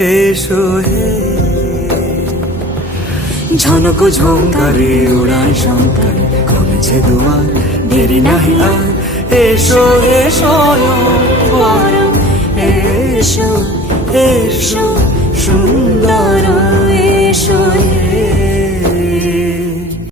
এসো হে। ঝনক ঝঙ্কারে উড়ায় শঙ্কারে খুলেছে দুয়ার, দেরি নাহি আর। এসো এসো পরম, এসো এসো সুন্দর, এসো হে।